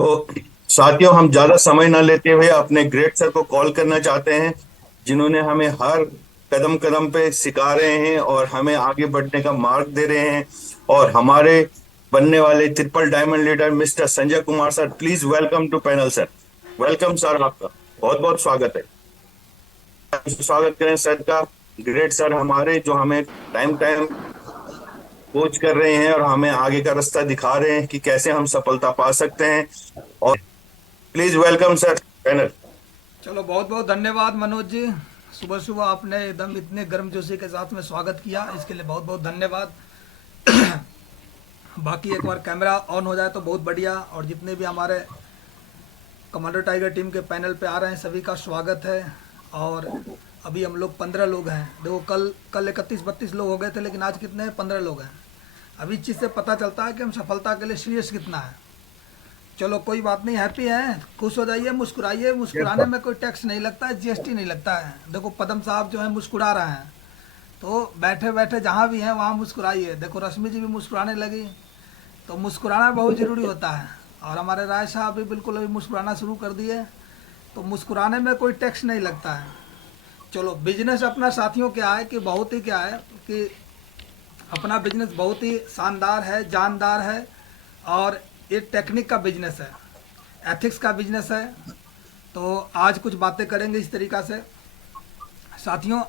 तो साथियों, हम ज्यादा समय ना लेते हुए अपने ग्रेट सर को कॉल करना चाहते हैं, जिन्होंने हमें हर कदम कदम पे सिखा रहे हैं और हमें आगे बढ़ने का मार्ग दे रहे हैं। और हमारे बनने वाले triple diamond leader mister Sanjay Kumar sir, please welcome to panel sir. Welcome sir, आपका बहुत बहुत स्वागत है। स्वागत करें सर का। ग्रेट सर हमारे, जो हमें टाइम टाइम कोच कर रहे हैं और हमें आगे का रास्ता दिखा रहे हैं कि कैसे हम सफलता पा सकते हैं। और प्लीज वेलकम सर पैनल। चलो, बहुत बहुत धन्यवाद मनोज जी। सुबह सुबह आपने एकदम इतने गर्मजोशी के साथ में स्वागत किया, इसके लिए बहुत बहुत धन्यवाद। बाकी एक बार कैमरा ऑन हो जाए तो बहुत बढ़िया। और जितने भी हमारे कमांडो टाइगर टीम के पैनल पे आ रहे हैं सभी का स्वागत है। और अभी हम लोग 15 लोग हैं। देखो, कल कल 31-32 लोग हो गए थे, लेकिन आज कितने हैं? 15 लोग हैं। अभी इस चीज़ से पता चलता है कि हम सफलता के लिए सीरियस कितना है। चलो, कोई बात नहीं, हैप्पी हैं, खुश हो जाइए, मुस्कुराइए। यस मुस्कुराने सर। में कोई टैक्स नहीं लगता है, जीएसटी नहीं लगता है। देखो, पदम साहब जो है मुस्कुरा रहे हैं, तो बैठे बैठे जहाँ भी हैं वहाँ मुस्कुराइए। देखो, रश्मि जी भी मुस्कुराने लगी, तो मुस्कुराना बहुत ज़रूरी होता है। और हमारे राय साहब भी बिल्कुल अभी मुस्कुराना शुरू कर दिए। तो मुस्कुराने में कोई टैक्स नहीं लगता है। चलो, बिजनेस अपना साथियों क्या है कि बहुत ही क्या है कि अपना बिजनेस बहुत ही शानदार है, जानदार है। और ये टेक्निक का बिजनेस है, एथिक्स का बिजनेस है। तो आज कुछ बातें करेंगे इस तरीक़ा से। साथियों,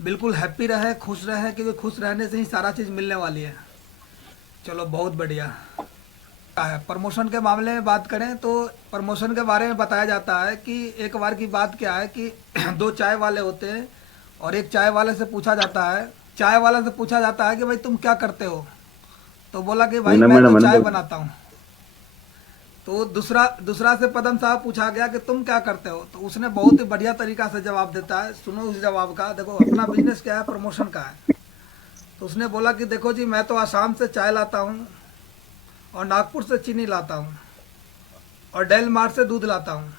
बिल्कुल हैप्पी रहे, खुश रहे, क्योंकि खुश रहने से ही सारा चीज़ मिलने वाली है। चलो, बहुत बढ़िया है। प्रमोशन के मामले में बात करें तो प्रमोशन के बारे में बताया जाता है कि एक बार की बात क्या है कि दो चाय वाले होते हैं, और एक चाय वाले से पूछा जाता है, चाय वाले से पूछा जाता है कि भाई तुम क्या करते हो? तो बोला कि भाई मैं तो चाय बनाता हूँ। तो दूसरा दूसरा से पदम साहब पूछा गया कि तुम क्या करते हो? तो उसने बहुत ही बढ़िया तरीका से जवाब देता है। सुनो उस जवाब का। देखो, अपना बिजनेस क्या है, प्रमोशन का है। तो उसने बोला कि देखो जी, मैं तो आसाम से चाय लाता हूँ, और नागपुर से चीनी लाता हूँ, और डेल मार्ट से दूध लाता हूँ,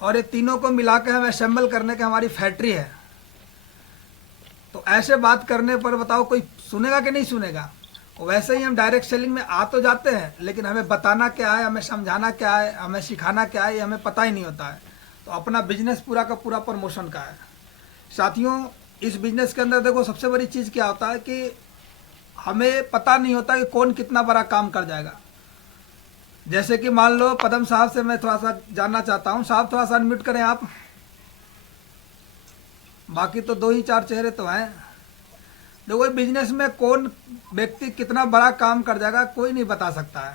और ये तीनों को मिला के हम असेंबल करने की हमारी फैक्ट्री है। तो ऐसे बात करने पर बताओ कोई सुनेगा कि नहीं सुनेगा? वैसे ही हम डायरेक्ट सेलिंग में आ तो जाते हैं, लेकिन हमें बताना क्या है, हमें समझाना क्या है, हमें सिखाना क्या है, ये हमें पता ही नहीं होता है। तो अपना बिजनेस पूरा का पूरा प्रमोशन का है। साथियों, इस बिजनेस के अंदर देखो, सबसे बड़ी चीज़ क्या होता है कि हमें पता नहीं होता कि कौन कितना बड़ा काम कर जाएगा। जैसे कि मान लो पदम साहब से मैं थोड़ा सा जानना चाहता हूँ। साहब, थोड़ा सा अनम्यूट करें आप। बाकी तो दो ही चार चेहरे तो हैं। देखो, बिजनेस में कौन व्यक्ति कितना बड़ा काम कर जाएगा कोई नहीं बता सकता है।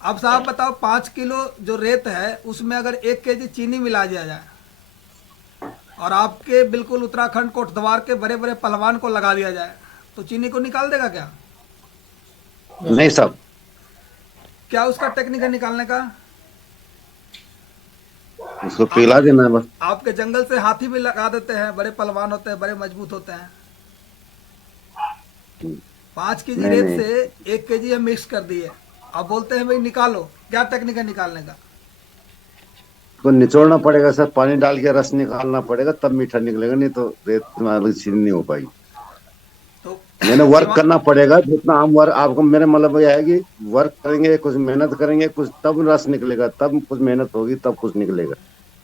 अब साहब बताओ, 5 किलो जो रेत है उसमें अगर 1 केजी चीनी मिला दिया जाए, और आपके बिल्कुल उत्तराखंड कोटद्वार के बड़े बड़े पहलवान को लगा दिया जाए, तो चीनी को निकाल देगा क्या? नहीं साहब। क्या उसका टेक्निक है निकालने का? उसको आ, पिला देना है बस। आपके जंगल से हाथी भी लगा देते हैं, बड़े पहलवान होते हैं, बड़े मजबूत होते हैं। 5 केजी नहीं रेत नहीं, से 1 केजी हम मिक्स कर दिए, अब बोलते हैं भाई निकालो। क्या टेक्निक है निकालने का? उसको निचोड़ना पड़ेगा सर, पानी डाल के रस निकालना पड़ेगा, तब मीठा निकलेगा, नहीं तो रेत तुम्हारी चीनी नहीं हो पाएगी। तो मैंने वर्क दिमाग करना पड़ेगा, जितना हम वर्क, आपको मेरे मतलब यह है कि वर्क करेंगे, कुछ मेहनत करेंगे, कुछ तब रस निकलेगा, तब कुछ मेहनत होगी तब कुछ निकलेगा।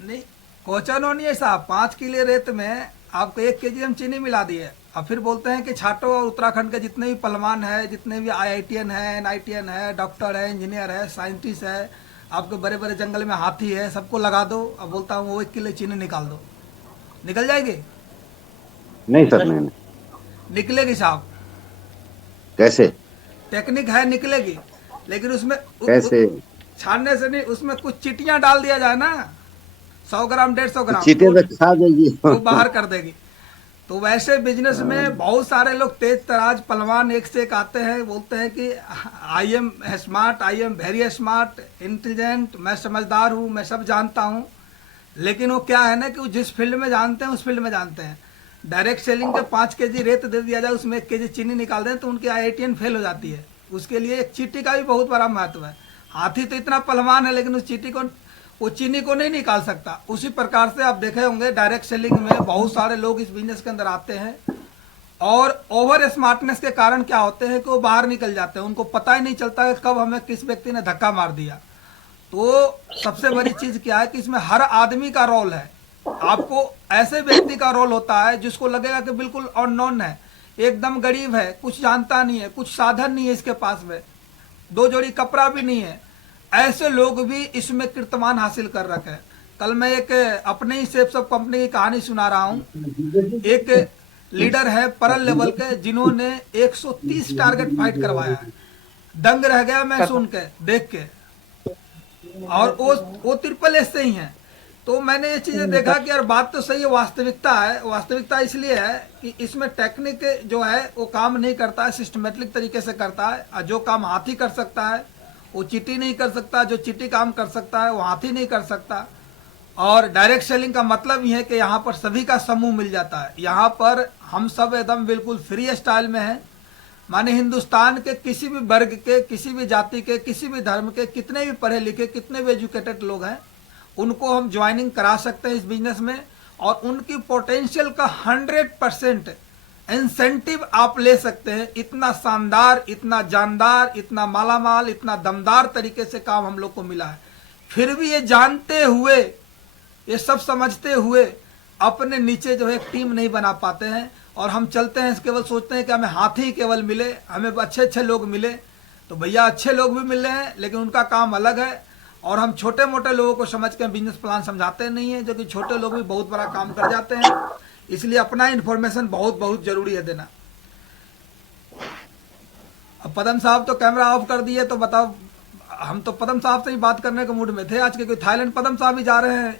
नहीं, क्वेश्चन हो नहीं है साहब। 5 किलो रेत में आपको 1 केजी हम चीनी मिला दिए, अब फिर बोलते हैं कि छाटो। और उत्तराखंड के जितने भी पहलवान है, जितने भी आईआईटीएन है, एनआईटीएन है, डॉक्टर है, इंजीनियर है, साइंटिस्ट है, आपके बड़े बड़े जंगल में हाथी है, सबको लगा दो। अब बोलता हूँ वो 1 किलो चीनी निकाल दो, निकल जाएगी? नहीं सर, नहीं नहीं। निकलेगी साहब। कैसे? टेक्निक है, निकलेगी। लेकिन उसमें कैसे? छानने से नहीं, उसमें कुछ चिटियाँ डाल दिया जाए ना, 100 ग्राम 150 ग्राम, चीटे तो पे खा देगी। वो बाहर कर देगी। तो वैसे बिजनेस में बहुत सारे लोग तेज तराज पहलवान एक से एक आते हैं, बोलते हैं कि I am smart, I am very smart, intelligent, मैं समझदार हूँ, मैं सब जानता हूँ। लेकिन वो क्या है ना कि वो जिस फील्ड में जानते हैं उस फील्ड में जानते हैं। डायरेक्ट सेलिंग के 5 केजी रेत दे दिया जाए, उसमें 1 केजी चीनी निकाल दें, तो उनकी आईआईटीएन फेल हो जाती है। उसके लिए एक चीटी का भी बहुत बड़ा महत्व है। हाथी तो इतना पहलवान है, लेकिन उस चीटी को, वो चीनी को नहीं निकाल सकता। उसी प्रकार से आप देखे होंगे डायरेक्ट सेलिंग में बहुत सारे लोग इस बिजनेस के अंदर आते हैं, और ओवर स्मार्टनेस के कारण क्या होते हैं कि वो बाहर निकल जाते हैं, उनको पता ही नहीं चलता कि कब हमें किस व्यक्ति ने धक्का मार दिया। तो सबसे बड़ी चीज क्या है कि इसमें हर आदमी का रोल है। आपको ऐसे व्यक्ति का रोल होता है जिसको लगेगा कि बिल्कुल अननोन है, एकदम गरीब है, कुछ जानता नहीं है, कुछ साधन नहीं है इसके पास में, 2 जोड़ी कपड़ा भी नहीं है, ऐसे लोग भी इसमें कीर्तिमान हासिल कर रखे हैं। कल मैं एक अपने ही सेफ सब कंपनी की कहानी सुना रहा हूँ। एक लीडर है परल लेवल के, जिन्होंने 130 टारगेट फाइट करवाया है। दंग रह गया मैं सुन के, देख के। और वो ट्रिपल एस से ही है। तो मैंने ये चीजें देखा कि यार बात तो सही है, वास्तविकता है। वास्तविकता इसलिए है कि इसमें टेक्निक जो है वो काम नहीं करता है, सिस्टमेटिक तरीके से करता है। और जो काम हाथी कर सकता है वो चीटी नहीं कर सकता, जो चीटी काम कर सकता है वो हाथी नहीं कर सकता। और डायरेक्ट सेलिंग का मतलब ये है कि यहाँ पर सभी का समूह मिल जाता है। यहाँ पर हम सब एकदम बिल्कुल फ्री स्टाइल में हैं। माने हिंदुस्तान के किसी भी वर्ग के, किसी भी जाति के, किसी भी धर्म के, कितने भी पढ़े लिखे, कितने भी एजुकेटेड लोग हैं, उनको हम ज्वाइनिंग करा सकते हैं इस बिजनेस में। और उनकी पोटेंशियल का 100% इंसेंटिव आप ले सकते हैं। इतना शानदार, इतना जानदार, इतना मालामाल, इतना दमदार तरीके से काम हम लोग को मिला है। फिर भी ये जानते हुए, ये सब समझते हुए अपने नीचे जो है एक टीम नहीं बना पाते हैं। और हम चलते हैं केवल सोचते हैं कि हमें हाथी केवल मिले, हमें अच्छे अच्छे लोग मिले। तो भैया अच्छे लोग भी मिल रहे हैं, लेकिन उनका काम अलग है। और हम छोटे मोटे लोगों को समझ के बिजनेस प्लान समझाते नहीं है, जो कि छोटे लोग भी बहुत बड़ा काम कर जाते हैं। इसलिए अपना इन्फॉर्मेशन बहुत बहुत जरूरी है देना। अब पदम साहब तो कैमरा ऑफ कर दिए, तो बताओ, हम तो पदम साहब से ही बात करने के मूड में थे आज के। कोई थाईलैंड पदम साहब ही जा रहे हैं,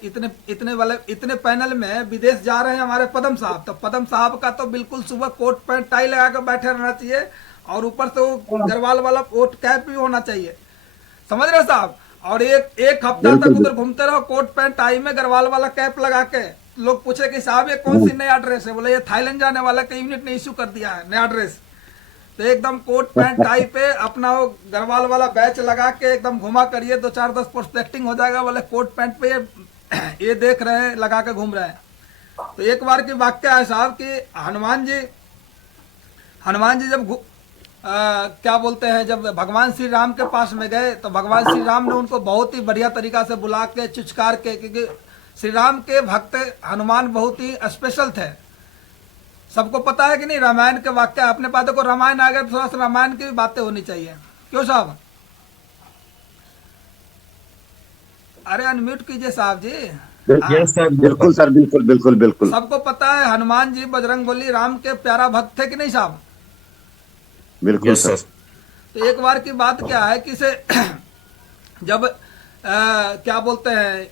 इतने पैनल में विदेश जा रहे हैं हमारे पदम साहब। तो पदम साहब का तो बिल्कुल सुबह कोट पैंट टाई लगा कर बैठे रहना चाहिए, और ऊपर से वो गरवाल वाला कोट कैप भी होना चाहिए, समझ रहे साहब। और एक हफ्ता तक उधर घूमते रहो कोट पैंट टाई में, गरवाल वाला कैप लगा के। लोग पूछे कि साहब ये कौन सी नया ड्रेस है? बोले ये थाईलैंड जाने वाला का यूनिट ने इश्यू कर दिया है नया ड्रेस। तो एकदम कोट पैंट टाई पे अपना वो गरवाल वाला बैच लगा के एकदम घुमा करिए, 2-4-10 प्रोस्पेक्टिंग हो जाएगा। बोले कोट पैंट पे ये देख रहे हैं, लगा के घूम रहे हैं। तो एक बार की वाक्य है साहब कि हनुमान जी जब क्या बोलते हैं, जब भगवान श्री राम के पास में गए, तो भगवान श्री राम ने उनको बहुत ही बढ़िया तरीका से बुला के, चुचकार के, क्योंकि श्री राम के भक्त हनुमान बहुत ही स्पेशल थे। सबको पता है कि नहीं, रामायण के वाक्य अपने पास को रामायण आ गया, तो थोड़ा सा रामायण की भी बातें होनी चाहिए, क्यों साहब? अरे अनम्यूट कीजिए साहब जी। यस सर, बिल्कुल सर, बिल्कुल बिल्कुल बिल्कुल। सबको पता है हनुमान जी बजरंगबली राम के प्यारा भक्त थे कि नहीं साहब? बिल्कुल यस सर। सर। तो एक बार की बात क्या है कि से जब क्या बोलते हैं,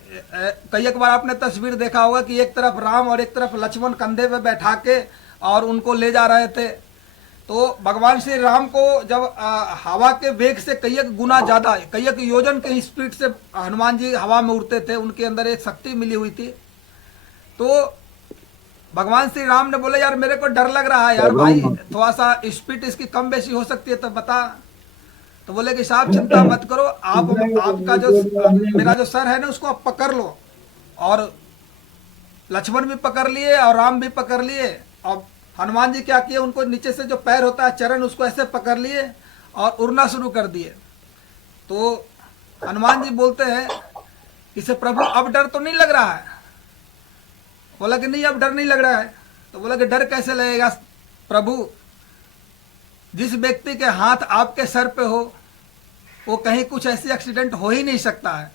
कई एक बार आपने तस्वीर देखा होगा कि एक तरफ राम और एक तरफ लक्ष्मण कंधे पे बैठा के और उनको ले जा रहे थे। तो भगवान श्री राम को जब हवा के वेग से कई एक गुना ज्यादा, कई एक योजन के स्पीड से हनुमान जी हवा में उड़ते थे, उनके अंदर एक शक्ति मिली हुई थी। तो भगवान श्री राम ने बोले यार मेरे को डर लग रहा है यार भाई, थोड़ा सा स्पीड इसकी कम बेसी हो सकती है तो बता। तो बोले कि साहब चिंता मत करो, आपका जो मेरा जो सर है ना उसको आप पकड़ लो। और लक्ष्मण भी पकड़ लिए और राम भी पकड़ लिए। और हनुमान जी क्या किए, उनको नीचे से जो पैर होता है चरण, उसको ऐसे पकड़ लिए और उड़ना शुरू कर दिए। तो हनुमान जी बोलते हैं इसे प्रभु अब डर तो नहीं लग रहा है? बोला कि नहीं अब डर नहीं लग रहा है। तो बोला कि डर कैसे लगेगा प्रभु, जिस व्यक्ति के हाथ आपके सर पे हो वो कहीं कुछ ऐसी एक्सीडेंट हो ही नहीं सकता है।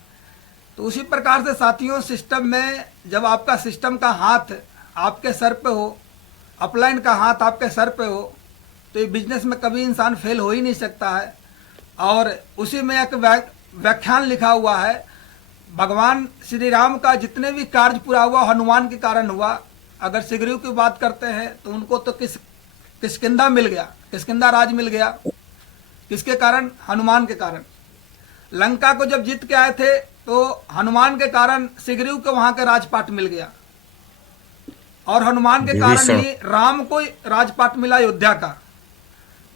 तो उसी प्रकार से साथियों, सिस्टम में जब आपका सिस्टम का हाथ आपके सर पे हो, अपलाइन का हाथ आपके सर पे हो, तो ये बिजनेस में कभी इंसान फेल हो ही नहीं सकता है। और उसी में एक व्याख्यान लिखा हुआ है, भगवान श्री राम का जितने भी कार्य पूरा हुआ हनुमान के कारण हुआ। अगर सुग्रीव की बात करते हैं तो उनको तो किष्किंधा मिल गया, किष्किंधा राज मिल गया, किसके कारण? हनुमान के कारण। लंका को जब जीत के आए थे तो हनुमान के कारण सुग्रीव को वहां का राजपाट मिल गया, और हनुमान के कारण ही राम को राजपाट मिला अयोध्या का।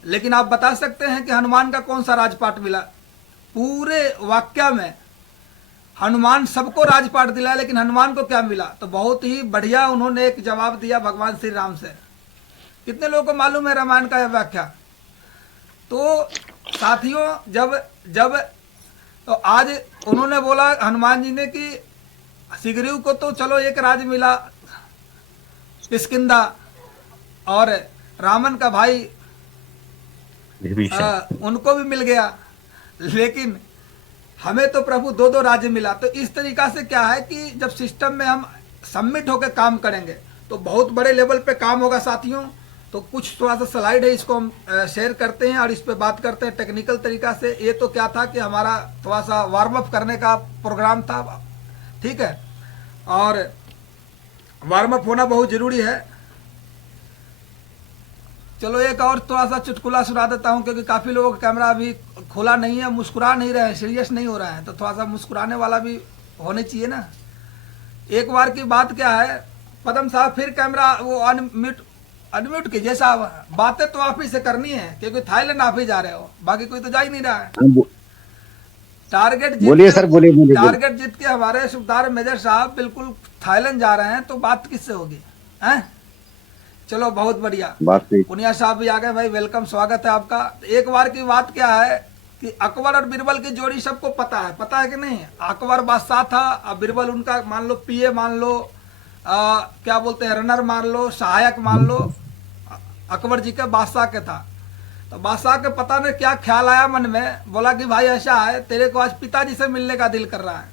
लेकिन आप बता सकते हैं कि हनुमान का कौन सा राजपाट मिला? पूरे वाक्य में हनुमान सबको राजपाट दिला, लेकिन हनुमान को क्या मिला? तो बहुत ही बढ़िया उन्होंने एक जवाब दिया भगवान श्री राम से कितने लोगों को मालूम है रामायण का यह व्याख्या? तो साथियों, जब जब तो आज उन्होंने बोला हनुमान जी ने कि सुग्रीव को तो चलो एक राज मिला किष्किंधा, और रावण का भाई विभीषण। उनको भी मिल गया, लेकिन हमें तो प्रभु दो दो राज्य मिला। तो इस तरीका से क्या है कि जब सिस्टम में हम सबमिट होकर काम करेंगे तो बहुत बड़े लेवल पे काम होगा साथियों। तो कुछ थोड़ा सा स्लाइड है, इसको हम शेयर करते हैं और इस पे बात करते हैं टेक्निकल तरीका से। ये तो क्या था कि हमारा थोड़ा सा वार्म अप करने का प्रोग्राम था, ठीक है, और वार्म अप होना बहुत जरूरी है। चलो एक और थोड़ा सा चुटकुला सुना देता हूँ, क्योंकि काफ़ी लोगों का कैमरा अभी खुला नहीं है, मुस्कुरा नहीं रहे, सीरियस नहीं हो रहा है, तो थोड़ा सा मुस्कुराने वाला भी होने चाहिए ना। एक बार की बात क्या है, पदम साहब फिर कैमरा वो अनम्यूट कीजिए साहब। बातें तो आप ही से करनी है, क्योंकि थाईलैंड आप ही जा रहे हो, बाकी कोई तो जा ही नहीं रहा है। बोलिए सर, बोलिए बोलिए। टारगेट जीत के हमारे सुबेदार मेजर साहब बिल्कुल थाईलैंड जा रहे हैं, तो बात किससे होगी हैं? चलो बहुत बढ़िया, पुनिया साहब भी आ गए भाई, वेलकम, स्वागत है आपका। एक बार की बात क्या है कि अकबर और बीरबल की जोड़ी सबको पता है कि नहीं? अकबर बादशाह था, अब बीरबल उनका मान लो पीए, मान लो क्या बोलते हैं, रनर मान लो, सहायक मान लो, अकबर जी के बादशाह के था। तो बादशाह के पता नहीं क्या ख्याल आया मन में, बोला कि भाई ऐसा है, तेरे को आज पिताजी से मिलने का दिल कर रहा है।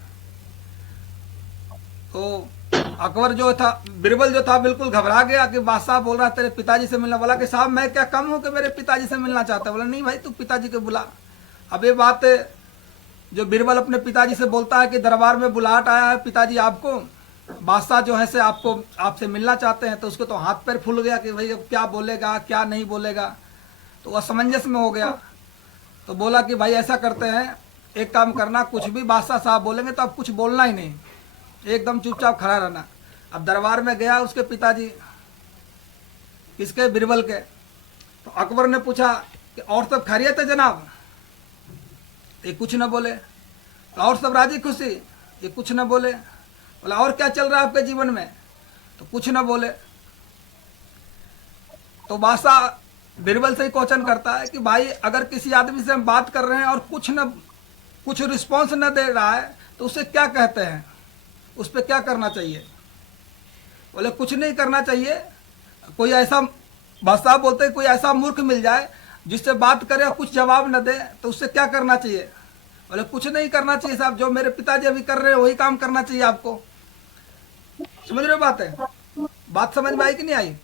तो अकबर जो था, बीरबल जो था, बिल्कुल घबरा गया कि बादशाह बोल रहा है तेरे पिताजी से मिलना। बोला कि साहब मैं क्या कम हूं कि मेरे पिताजी से मिलना चाहता है? बोला नहीं भाई, तू पिताजी को बुला। अब ये बात जो बीरबल अपने पिताजी से बोलता है कि दरबार में बुलाहट आया है पिताजी आपको, बादशाह जो है से आपसे मिलना चाहते हैं, तो उसको तो हाथ पैर फूल गया कि भाई अब क्या बोलेगा क्या नहीं बोलेगा। तो वह असमंजस में हो गया। तो बोला कि भाई ऐसा करते हैं, एक काम करना, कुछ भी बादशाह साहब बोलेंगे तो अब कुछ बोलना ही नहीं, एकदम चुपचाप खड़ा रहना। अब दरबार में गया उसके पिताजी, किसके? बीरबल के। तो अकबर ने पूछा कि और सब खैरियत है जनाब? ये कुछ न बोले। तो और सब राजी खुशी? ये कुछ न बोले। बोला और क्या चल रहा है आपके जीवन में? तो कुछ न बोले। तो बादशाह बीरबल से ही क्वेश्चन करता है कि भाई अगर किसी आदमी से हम बात कर रहे हैं और कुछ रिस्पॉन्स न दे रहा है तो उसे क्या कहते हैं, उस पर क्या करना चाहिए? बोले कुछ नहीं करना चाहिए। कोई ऐसा, बादशाह बोलते कोई ऐसा मूर्ख मिल जाए जिससे बात करे और कुछ जवाब न दे तो उससे क्या करना चाहिए? बोले कुछ नहीं करना चाहिए साहब, जो मेरे पिताजी अभी कर रहे हैं वही काम करना चाहिए आपको। समझ रहे हो बात है? बात समझ में आई कि नहीं आई?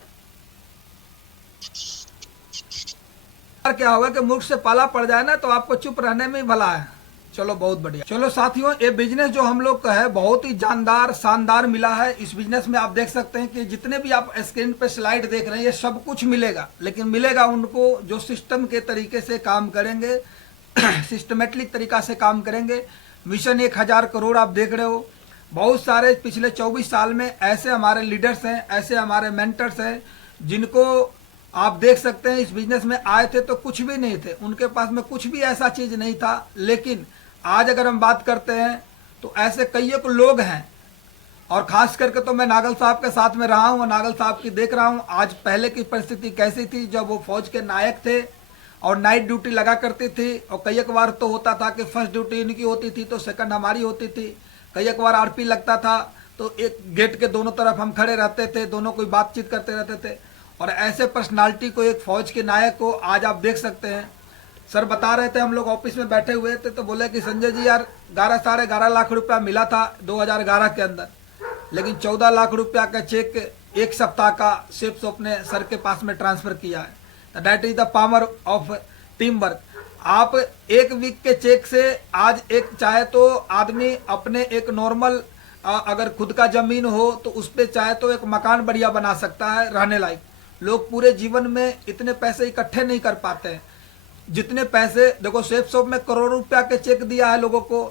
क्या होगा कि मूर्ख से पाला पड़ जाए ना तो आपको चुप रहने में ही भला है। चलो बहुत बढ़िया। चलो साथियों, ये बिजनेस जो हम लोग का है बहुत ही जानदार शानदार मिला है। इस बिजनेस में आप देख सकते हैं कि जितने भी आप स्क्रीन पे स्लाइड देख रहे हैं ये सब कुछ मिलेगा, लेकिन मिलेगा उनको जो सिस्टम के तरीके से काम करेंगे, सिस्टमेटिक तरीका से काम करेंगे। मिशन 1000 करोड़ आप देख रहे हो। बहुत सारे पिछले 24 साल में ऐसे हमारे लीडर्स हैं, ऐसे हमारे मेंटर्स हैं जिनको आप देख सकते हैं इस बिजनेस में आए थे तो कुछ भी नहीं थे, उनके पास में कुछ भी ऐसा चीज नहीं था, लेकिन आज अगर हम बात करते हैं तो ऐसे कई लोग हैं। और खास करके तो मैं नागल साहब के साथ में रहा हूँ और नागल साहब की देख रहा हूँ आज पहले की परिस्थिति कैसी थी जब वो फौज के नायक थे और नाइट ड्यूटी लगा करती थी। और कई एक बार तो होता था कि फर्स्ट ड्यूटी इनकी होती थी तो सेकंड हमारी होती थी। कई एक बार आरपी लगता था तो एक गेट के दोनों तरफ हम खड़े रहते थे, दोनों कोई बातचीत करते रहते थे। और ऐसे पर्सनालिटी को, एक फौज के नायक को आज आप देख सकते हैं। सर बता रहे थे, हम लोग ऑफिस में बैठे हुए थे तो बोले कि संजय जी यार 11-11.5 लाख रुपया मिला था 2011 के अंदर, लेकिन 14 लाख रुपया का चेक एक सप्ताह का सिर्फ अपने सर के पास में ट्रांसफर किया है। That is the power of team work. आप एक वीक के चेक से आज एक चाहे तो आदमी अपने एक नॉर्मल अगर खुद का जमीन हो तो उस पर चाहे तो एक मकान बढ़िया बना सकता है रहने लायक। लोग पूरे जीवन में इतने पैसे इकट्ठे नहीं कर पाते हैं जितने पैसे, देखो सेफ शॉप में करोड़ों रुपया के चेक दिया है लोगों को,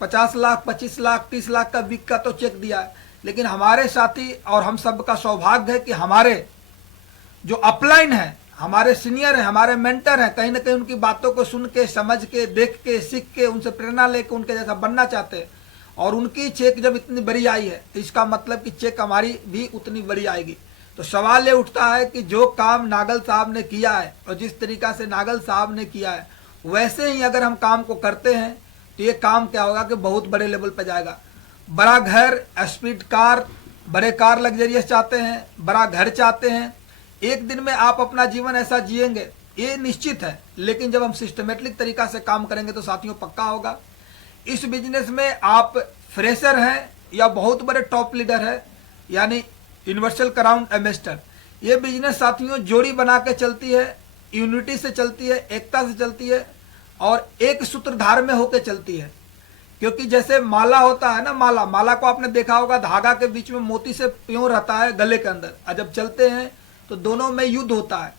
50 लाख 25 लाख 30 लाख का वीक का तो चेक दिया है। लेकिन हमारे साथी और हम सब का सौभाग्य है कि हमारे जो अपलाइन है, हमारे सीनियर हैं, हमारे मेंटर हैं, कहीं ना कहीं उनकी बातों को सुन के, समझ के, देख के, सीख के, उनसे प्रेरणा लेकर उनके जैसा बनना चाहते हैं। और उनकी चेक जब इतनी बड़ी आई है तो इसका मतलब कि चेक हमारी भी उतनी बड़ी आएगी। तो सवाल ये उठता है कि जो काम नागल साहब ने किया है और जिस तरीका से नागल साहब ने किया है वैसे ही अगर हम काम को करते हैं तो ये काम क्या होगा कि बहुत बड़े लेवल पर जाएगा। बड़ा घर, स्पीड कार, बड़े कार लग्जरियस चाहते हैं, बड़ा घर चाहते हैं, एक दिन में आप अपना जीवन ऐसा जिएंगे ये निश्चित है। लेकिन जब हम सिस्टमेटिक तरीका से काम करेंगे तो साथियों पक्का होगा। इस बिजनेस में आप फ्रेशर हैं या बहुत बड़े टॉप लीडर है, यानी यूनिवर्सल क्राउन एम्बेसडर, ये बिजनेस साथियों जोड़ी बना के चलती है, यूनिटी से चलती है, एकता से चलती है और एक सूत्रधार में होकर चलती है। क्योंकि जैसे माला होता है ना, माला को आपने देखा होगा, धागा के बीच में मोती से प्यों रहता है गले के अंदर, और जब चलते हैं तो दोनों में युद्ध होता है।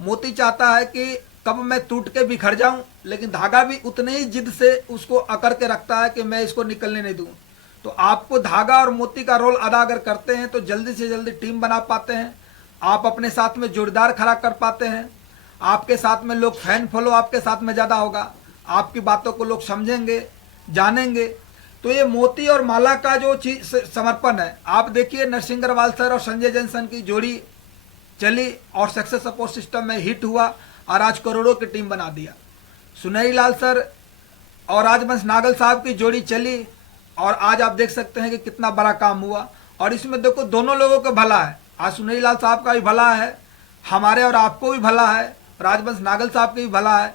मोती चाहता है कि कब मैं टूट के बिखर जाऊं, लेकिन धागा भी उतने ही जिद से उसको अकड़ के रखता है कि मैं इसको निकलने नहीं दूं। तो आपको धागा और मोती का रोल अदा अगर करते हैं तो जल्दी से जल्दी टीम बना पाते हैं, आप अपने साथ में जोड़ीदार खड़ा कर पाते हैं, आपके साथ में लोग फैन फॉलो आपके साथ में ज़्यादा होगा, आपकी बातों को लोग समझेंगे, जानेंगे। तो ये मोती और माला का जो चीज समर्पण है, आप देखिए नरसिंह अग्रवाल सर और संजय जैनसन की जोड़ी चली और सक्सेस सपोर्ट सिस्टम में हिट हुआ और आज करोड़ों की टीम बना दिया। सुनहरी लाल सर और राजवंश नागल साहब की जोड़ी चली और आज आप देख सकते हैं कि कितना बड़ा काम हुआ। और इसमें देखो दोनों लोगों का भला है, आज सुनहरी लाल साहब का भी भला है, हमारे और आपको भी भला है, राजवंश नागल साहब का भी भला है।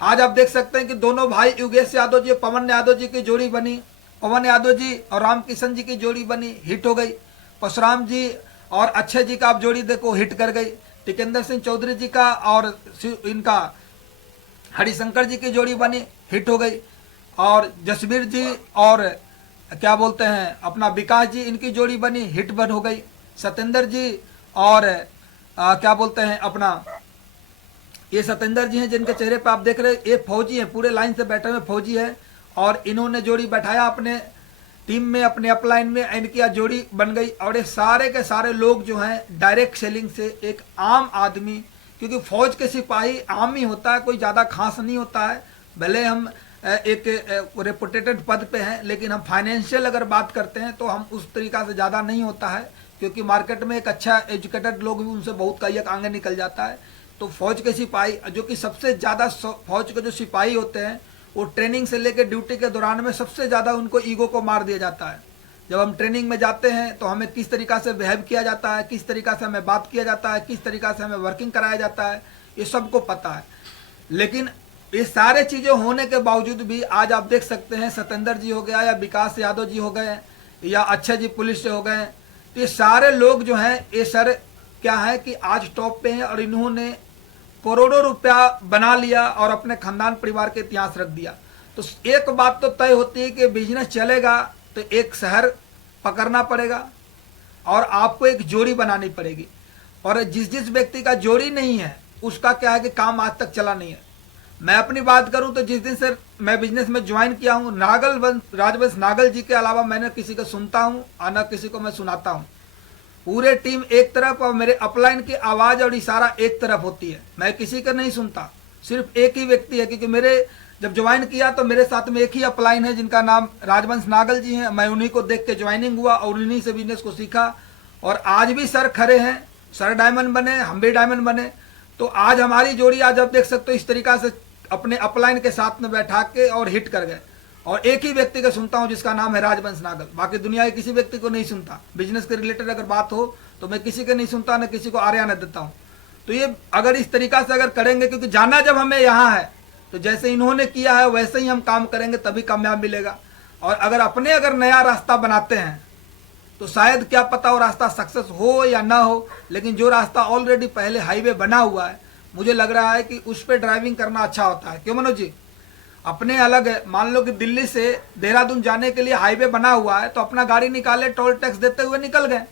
आज आप देख सकते हैं कि दोनों भाई योगेश यादव जी, पवन यादव जी की जोड़ी बनी, पवन यादव जी और रामकिशन जी की जोड़ी बनी, हिट हो गई। परशुराम जी और अक्षय जी का आप जोड़ी देखो हिट कर गई। टिकेंद्र सिंह चौधरी जी का और इनका हरिशंकर जी की जोड़ी बनी, हिट हो गई। और जसवीर जी और क्या बोलते हैं अपना विकास जी, इनकी जोड़ी बनी, हिट बन हो गई। सत्येंद्र जी और क्या बोलते हैं अपना ये सत्येंद्र जी हैं जिनके चेहरे पे आप देख रहे हैं, ये फौजी हैं, पूरे लाइन से बैठे हुए फौजी है और इन्होंने जोड़ी बैठाया अपने टीम में, अपने अपलाइन में, इनकी आज जोड़ी बन गई। और ये सारे के सारे लोग जो हैं डायरेक्ट सेलिंग से एक आम आदमी, क्योंकि फौज के सिपाही आम ही होता है, कोई ज़्यादा खास नहीं होता है, भले हम एक रेपुटेटेड पद पे हैं, लेकिन हम फाइनेंशियल अगर बात करते हैं तो हम उस तरीका से ज़्यादा नहीं होता है, क्योंकि मार्केट में एक अच्छा एजुकेटेड लोग भी उनसे बहुत कई आगे निकल जाता है। तो फौज के सिपाही जो कि सबसे ज़्यादा फौज के जो सिपाही होते हैं वो ट्रेनिंग से लेकर ड्यूटी के दौरान में सबसे ज़्यादा उनको ईगो को मार दिया जाता है। जब हम ट्रेनिंग में जाते हैं तो हमें किस तरीका से बिहेव किया जाता है, किस तरीका से हमें बात किया जाता है, किस तरीका से हमें वर्किंग कराया जाता है, ये सबको पता है। लेकिन ये सारे चीज़ें होने के बावजूद भी आज आप देख सकते हैं सत्येंद्र जी हो गया या विकास यादव जी हो गए या अक्षय जी पुलिस से हो गए, तो ये सारे लोग जो हैं ये सर क्या है कि आज टॉप पे हैं और इन्होंने करोड़ों रुपया बना लिया और अपने खानदान परिवार के इतिहास रख दिया। तो एक बात तो तय होती है कि बिजनेस चलेगा तो एक शहर पकड़ना पड़ेगा और आपको एक जोड़ी बनानी पड़ेगी। और जिस जिस व्यक्ति का जोड़ी नहीं है उसका क्या है कि काम आज तक चला नहीं है। मैं अपनी बात करूं तो जिस दिन से मैं बिजनेस में ज्वाइन किया हूं, राजवंश नागल जी के अलावा मैंने किसी को सुनता हूं और न किसी को मैं सुनाता हूं। पूरे टीम एक तरफ और मेरे अपलाइन की आवाज़ और इशारा एक तरफ होती है, मैं किसी का नहीं सुनता, सिर्फ एक ही व्यक्ति है। क्योंकि मेरे जब ज्वाइन किया तो मेरे साथ में एक ही अपलाइन है जिनका नाम राजवंश नागल जी हैं, मैं उन्हीं को देख के ज्वाइनिंग हुआ और उन्हीं से बिजनेस को सीखा। और आज भी सर खड़े हैं, सर डायमंड बने, हम भी डायमंड बने। तो आज हमारी जोड़ी आज आप देख सकते हो इस तरीका से अपने अपलाइन के साथ में बैठा के और हिट कर गए। और एक ही व्यक्ति को सुनता हूं जिसका नाम है राजवंश नागल, बाकी दुनिया के किसी व्यक्ति को नहीं सुनता। बिजनेस के रिलेटेड अगर बात हो तो मैं किसी के नहीं सुनता, न किसी को आर्या न देता हूं। तो ये अगर इस तरीका से अगर करेंगे, क्योंकि जाना जब हमें यहाँ है तो जैसे इन्होंने किया है वैसे ही हम काम करेंगे तभी कामयाब मिलेगा। और अगर नया रास्ता बनाते हैं तो शायद क्या पता वो रास्ता सक्सेस हो या ना हो, लेकिन जो रास्ता ऑलरेडी पहले हाईवे बना हुआ है मुझे लग रहा है कि उस पर ड्राइविंग करना अच्छा होता है। क्यों मनोज जी? अपने अलग है, मान लो कि दिल्ली से देहरादून जाने के लिए हाईवे बना हुआ है तो अपना गाड़ी निकाले, टोल टैक्स देते हुए निकल गए।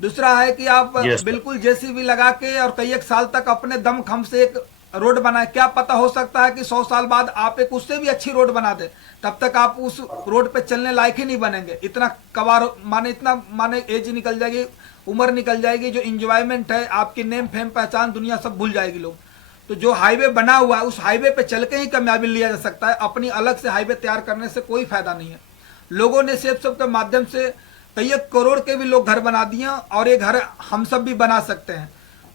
दूसरा है कि आप बिल्कुल जेसीबी लगा के और कई एक साल तक अपने दम खम से एक रोड बनाए, क्या पता हो सकता है कि 100 साल बाद आप एक उससे भी अच्छी रोड बना दे, तब तक आप उस रोड पे चलने लायक ही नहीं बनेंगे। इतना कबार माने एज निकल जाएगी, उम्र निकल जाएगी, जो इंजॉयमेंट है आपकी नेम फेम पहचान दुनिया सब भूल जाएगी लोग। तो जो हाईवे बना हुआ है उस हाईवे पे चल के ही कामयाबी लिया जा सकता है, अपनी अलग से हाईवे तैयार करने से कोई फायदा नहीं है। लोगों ने सेफ सब के माध्यम से कई एक करोड़ के भी लोग घर बना दिए और ये घर हम सब भी बना सकते हैं।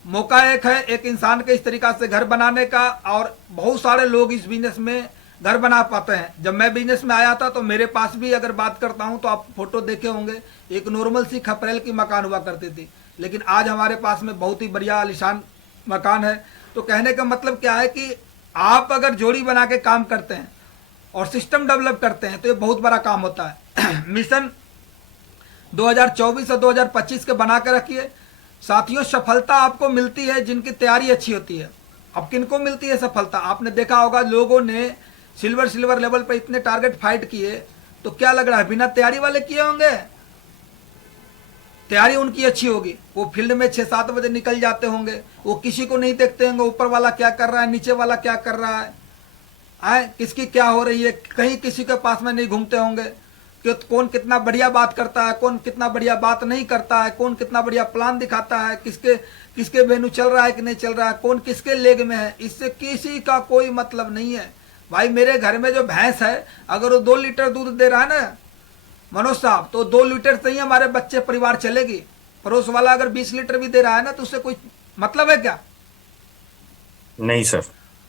मौका एक है एक इंसान के इस तरीका से घर बनाने का, और बहुत सारे लोग इस बिजनेस में घर बना पाते हैं। जब मैं बिजनेस में आया था तो मेरे पास भी अगर बात करता हूं तो आप फोटो देखे होंगे, एक नॉर्मल सी खपरेल की मकान हुआ करती थी, लेकिन आज हमारे पास में बहुत ही बढ़िया आलीशान मकान है। तो कहने का मतलब क्या है कि आप अगर जोड़ी बना के काम करते हैं और सिस्टम डेवलप करते हैं तो ये बहुत बड़ा काम होता है। मिशन 2024 और 2025 के बना के रखिए साथियों। सफलता आपको मिलती है जिनकी तैयारी अच्छी होती है। अब किनको मिलती है सफलता? आपने देखा होगा लोगों ने सिल्वर लेवल पर इतने टारगेट फाइट किए, तो क्या लग रहा है बिना तैयारी वाले किए होंगे? तैयारी उनकी अच्छी होगी, वो फील्ड में 6-7 बजे निकल जाते होंगे, वो किसी को नहीं देखते होंगे ऊपर वाला क्या कर रहा है, नीचे वाला क्या कर रहा है, किसकी क्या हो रही है, कहीं किसी के पास में नहीं घूमते होंगे कि कौन कितना बढ़िया बात करता है, कौन कितना बढ़िया बात नहीं करता है, कौन कितना बढ़िया प्लान दिखाता है, किसके किसके वेन्यू चल रहा है कि नहीं चल रहा है, कौन किसके लेग में है, इससे किसी का कोई मतलब नहीं है। भाई मेरे घर में जो भैंस है अगर वो 2 लीटर दूध दे रहा है ना मनोज साहब, तो 2 लीटर से ही हमारे बच्चे परिवार चलेगी। पड़ोस वाला अगर 20 लीटर भी दे रहा है ना तो उससे कोई मतलब है क्या? नहीं सर।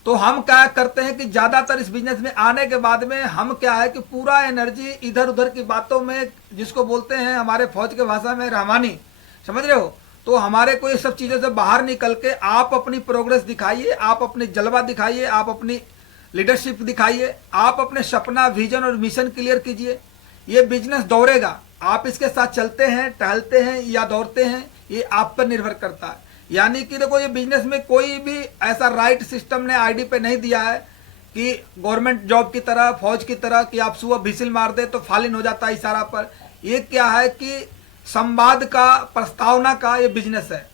तो हम क्या करते हैं कि ज्यादातर इस बिजनेस में आने के बाद में हम क्या है कि पूरा एनर्जी इधर उधर की बातों में, जिसको बोलते हैं हमारे फौज के भाषा में रहमानी, समझ रहे हो? तो हमारे को ये सब चीजों से बाहर निकल के आप अपनी प्रोग्रेस दिखाइए, आप अपनी जलवा दिखाइए, आप अपनी लीडरशिप दिखाइए, आप अपने सपना विजन और मिशन क्लियर कीजिए। ये बिजनेस दौड़ेगा, आप इसके साथ चलते हैं, टहलते हैं या दौड़ते हैं, ये आप पर निर्भर करता है। यानी कि देखो ये बिजनेस में कोई भी ऐसा राइट सिस्टम ने आईडी पे नहीं दिया है कि गवर्नमेंट जॉब की तरह, फौज की तरह कि आप सुबह विसिल मार दे तो फालिन हो जाता है इशारा पर। ये क्या है कि संवाद का, प्रस्तावना का ये बिजनेस है,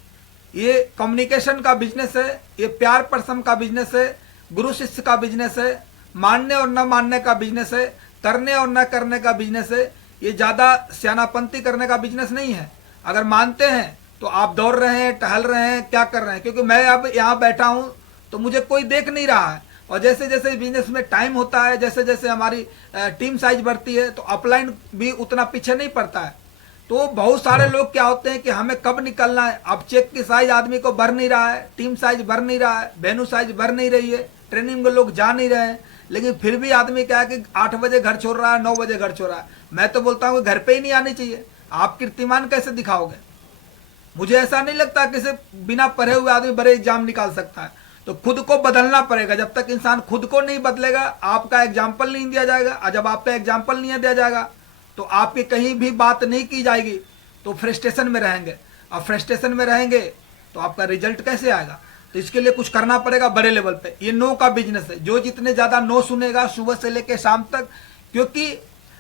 ये कम्युनिकेशन का बिजनेस है, ये प्यार परसम का बिजनेस है, गुरु शिष्य का बिजनेस है, मानने और न मानने का बिजनेस है, करने और न करने का बिजनेस है। ये ज़्यादा सियानापंती करने का बिजनेस नहीं है। अगर मानते हैं तो आप दौड़ रहे हैं, टहल रहे हैं, क्या कर रहे हैं? क्योंकि मैं अब यहाँ बैठा हूँ तो मुझे कोई देख नहीं रहा है, और जैसे जैसे बिजनेस में टाइम होता है, जैसे जैसे हमारी टीम साइज बढ़ती है तो अपलाइन भी उतना पीछे नहीं पड़ता है। तो बहुत सारे लोग क्या होते हैं कि हमें कब निकलना है, अब चेक की साइज आदमी को भर नहीं रहा है, टीम साइज भर नहीं रहा है, वेन्यू साइज भर नहीं रही है, ट्रेनिंग में लोग जा नहीं रहे हैं, लेकिन फिर भी आदमी क्या है कि 8 बजे घर छोड़ रहा है, 9 बजे घर छोड़ रहा है। मैं तो बोलता हूँ घर पे ही नहीं आनी चाहिए। आप कीर्तिमान कैसे दिखाओगे? मुझे ऐसा नहीं लगता कि सिर्फ बिना पढ़े हुए आदमी बड़े एग्जाम निकाल सकता है। तो खुद को बदलना पड़ेगा। जब तक इंसान खुद को नहीं बदलेगा आपका एग्जाम्पल नहीं दिया जाएगा, और जब आपका एग्जाम्पल नहीं दिया जाएगा तो आपकी कहीं भी बात नहीं की जाएगी, तो फ्रस्ट्रेशन में रहेंगे, और फ्रस्ट्रेशन में रहेंगे तो आपका रिजल्ट कैसे आएगा? तो इसके लिए कुछ करना पड़ेगा बड़े लेवल पे। ये नो का बिजनेस है, जो जितने ज़्यादा नो सुनेगा सुबह से लेकर शाम तक, क्योंकि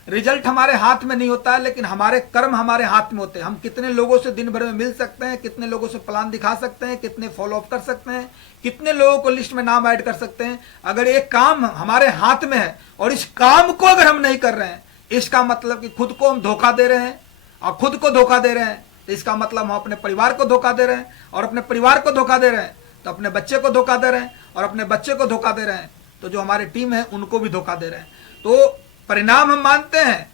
रिजल्ट हमारे हाथ में नहीं होता है, लेकिन हमारे कर्म हमारे हाथ में होते हैं। हम कितने लोगों से दिन भर में मिल सकते हैं, कितने लोगों से प्लान दिखा सकते हैं, कितने फॉलो अप कर सकते हैं, कितने लोगों को लिस्ट में नाम ऐड कर सकते हैं। अगर एक काम हमारे हाथ में है और इस काम को अगर हम नहीं कर रहे हैं, इसका मतलब कि खुद को हम धोखा दे रहे हैं, और खुद को धोखा दे रहे हैं तो इसका मतलब हम अपने परिवार को धोखा दे रहे हैं, और अपने परिवार को धोखा दे रहे हैं तो अपने बच्चे को धोखा दे रहे हैं, और अपने बच्चे को धोखा दे रहे हैं तो जो हमारी टीम है उनको भी धोखा दे रहे हैं। तो परिणाम हम मानते हैं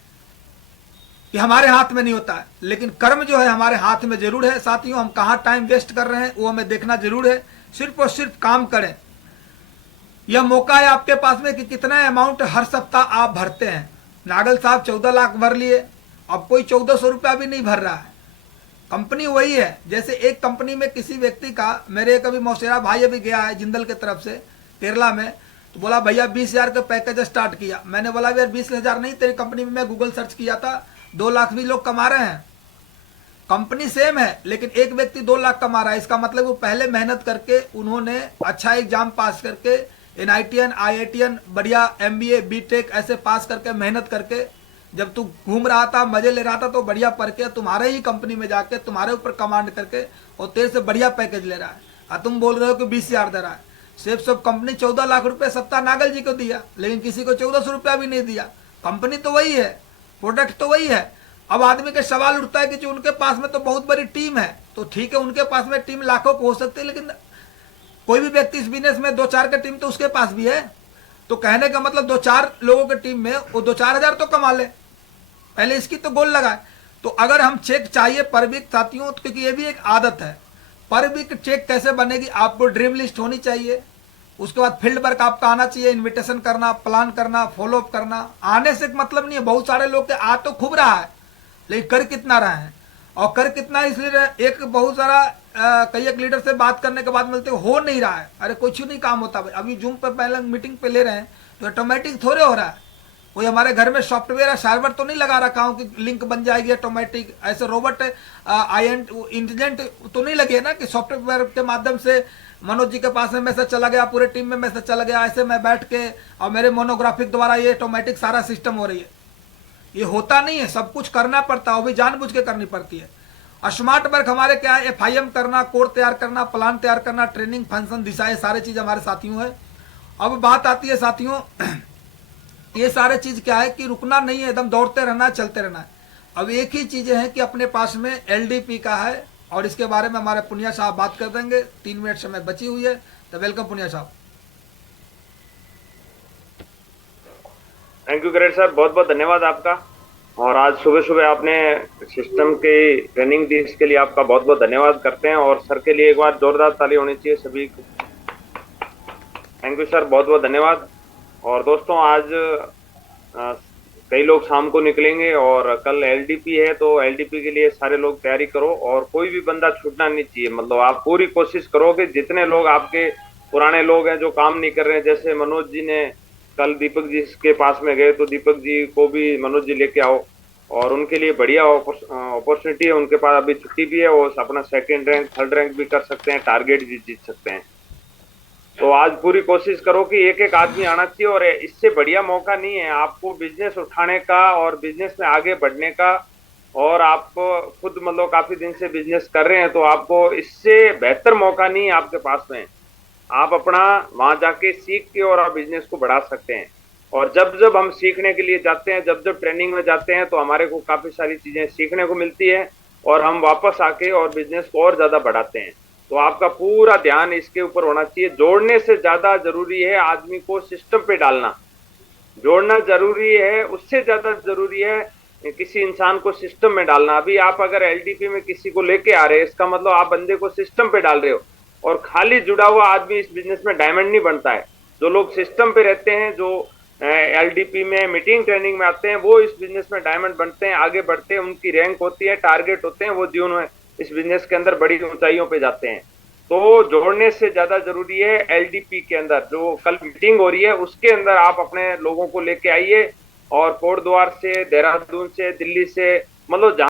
कि हमारे हाथ में नहीं होता है, लेकिन कर्म जो है हमारे हाथ में जरूर है। साथियों, हम कहाँ टाइम वेस्ट कर रहे हैं वो हमें देखना जरूर है। सिर्फ और सिर्फ काम करें। यह मौका है आपके पास में कि कितना अमाउंट हर सप्ताह आप भरते हैं। नागल साहब 14 लाख भर लिए, अब कोई 1400 रुपया भी नहीं भर रहा है। कंपनी वही है। जैसे एक कंपनी में किसी व्यक्ति का, मेरे कभी मौसेरा भाई अभी गया है जिंदल की तरफ से केरला में, तो बोला भैया 20,000 का पैकेज स्टार्ट किया। मैंने बोला यार 20,000 नहीं, तेरी कंपनी में मैं गूगल सर्च किया था 2 लाख भी लोग कमा रहे हैं। कंपनी सेम है लेकिन एक व्यक्ति 2 लाख कमा रहा है। इसका मतलब वो पहले मेहनत करके उन्होंने अच्छा एग्जाम पास करके NITN IITN बढ़िया MBA BTech ऐसे पास करके मेहनत करके, जब तू घूम रहा था मजे ले रहा था तो बढ़िया पढ़ के तुम्हारे ही कंपनी में जाके तुम्हारे ऊपर कमांड करके और तेरे से बढ़िया पैकेज ले रहा है, और तुम बोल रहे हो कि 20,000 दे रहा है। सिर्फ सब कंपनी 14 लाख रुपए सत्ता नागल जी को दिया, लेकिन किसी को 1400 रुपया भी नहीं दिया। कंपनी तो वही है, प्रोडक्ट तो वही है। अब आदमी का सवाल उठता है कि जो उनके पास में तो बहुत बड़ी टीम है, तो ठीक है उनके पास में टीम लाखों को हो सकती है, लेकिन कोई भी व्यक्ति इस बिजनेस में 2-4 का टीम तो उसके पास भी है। तो कहने का मतलब 2-4 लोगों की टीम में वो 2-4 हज़ार तो कमा ले, पहले इसकी तो गोल लगाए। तो अगर हम चेक चाहिए पर वीक साथियों, तो क्योंकि ये भी एक आदत है, पर वीक चेक कैसे बनेगी, आपको ड्रीम लिस्ट होनी चाहिए, उसके बाद फील्ड वर्क आपका आना चाहिए, इन्विटेशन करना, प्लान करना, फॉलो अप करना। आने से मतलब नहीं है, बहुत सारे लोग के आ तो खूब रहा है लेकिन कर कितना रहे हैं, और कर कितना इसलिए एक बहुत सारा कई एक लीडर से बात करने के बाद मिलते हो नहीं रहा है। अरे कुछ नहीं काम होता भाई, अभी जूम पे पहले मीटिंग पे ले रहे हैं तो ऑटोमेटिक थोड़े हो रहा है, कोई हमारे घर में सॉफ्टवेयर है सर्वर तो नहीं लगा रखा हूँ कि लिंक बन जाएगी ऑटोमेटिक, ऐसे रोबोट इंटेलिजेंट तो नहीं लगे ना कि सॉफ्टवेयर के माध्यम से मनोज जी के पास में मैसेज चला गया, पूरे टीम में मैसेज चला गया, ऐसे मैं बैठ के और मेरे मोनोग्राफिक द्वारा ये ऑटोमेटिक सारा सिस्टम हो रही है। ये होता नहीं है, सब कुछ करना पड़ता है, वो भी जानबूझ के करनी पड़ती है। स्मार्ट वर्क हमारे क्या है, FIM करना, कोड तैयार करना, प्लान तैयार करना, ट्रेनिंग फंक्शन दिशा, ये सारे चीज हमारे साथियों है। अब बात आती है साथियों ये सारे चीज क्या है कि रुकना नहीं है, एकदम दौड़ते रहना है, चलते रहना है। अब एक ही चीज है कि अपने पास में LDP का है, और इसके बारे में हमारे पुनिया साहब बात कर देंगे। 3 मिनट समय बची हुई है, तो वेलकम पुनिया साहब। थैंक यू ग्रेट सर, बहुत बहुत धन्यवाद आपका। और आज सुबह सुबह आपने सिस्टम की ट्रेनिंग दी, इसके लिए आपका बहुत बहुत धन्यवाद करते हैं। और सर के लिए एक बार जोरदार ताली होनी चाहिए सभी को। थैंक यू सर, बहुत बहुत धन्यवाद। और दोस्तों आज कई लोग शाम को निकलेंगे और कल LDP है, तो LDP के लिए सारे लोग तैयारी करो और कोई भी बंदा छूटना नहीं चाहिए। मतलब आप पूरी कोशिश करो कि जितने लोग आपके पुराने लोग हैं जो काम नहीं कर रहे हैं, जैसे मनोज जी ने कल दीपक जी के पास में गए, तो दीपक जी को भी मनोज जी लेके आओ, और उनके लिए बढ़िया अपॉर्चुनिटी है। उनके पास अभी छुट्टी भी है, वो अपना 2nd रैंक 3rd रैंक भी कर सकते हैं, टारगेट भी जीत सकते हैं। तो आज पूरी कोशिश करो कि एक एक आदमी आना चाहिए, और इससे बढ़िया मौका नहीं है आपको बिजनेस उठाने का और बिजनेस में आगे बढ़ने का। और आप खुद मतलब काफी दिन से बिजनेस कर रहे हैं, तो आपको इससे बेहतर मौका नहीं है आपके पास में। आप अपना वहां जाके सीख के और आप बिजनेस को बढ़ा सकते हैं। और जब जब हम सीखने के लिए जाते हैं, जब जब ट्रेनिंग में जाते हैं, तो हमारे को काफी सारी चीजें सीखने को मिलती है, और हम वापस आके और बिजनेस को और ज्यादा बढ़ाते हैं। तो आपका पूरा ध्यान इसके ऊपर होना चाहिए। जोड़ने से ज्यादा जरूरी है आदमी को सिस्टम पे डालना। जोड़ना जरूरी है, उससे ज्यादा जरूरी है किसी इंसान को सिस्टम में डालना। अभी आप अगर LDP में किसी को लेके आ रहे हैं, इसका मतलब आप बंदे को सिस्टम पे डाल रहे हो। और खाली जुड़ा हुआ आदमी इस बिजनेस में डायमंड नहीं बनता है। जो लोग सिस्टम पे रहते हैं, जो LDP में मीटिंग ट्रेनिंग में आते हैं, वो इस बिजनेस में डायमंड बनते हैं, आगे बढ़ते हैं, उनकी रैंक होती है, टारगेट होते हैं, वो जीवन में इस बिजनेस के अंदर बड़ी ऊंचाइयों पे जाते हैं। तो जोड़ने से ज्यादा जरूरी है LDP के अंदर जो कल मीटिंग हो रही है उसके अंदर आप अपने लोगों को लेके आइए, और कोटद्वार से, देहरादून से, दिल्ली से, मतलब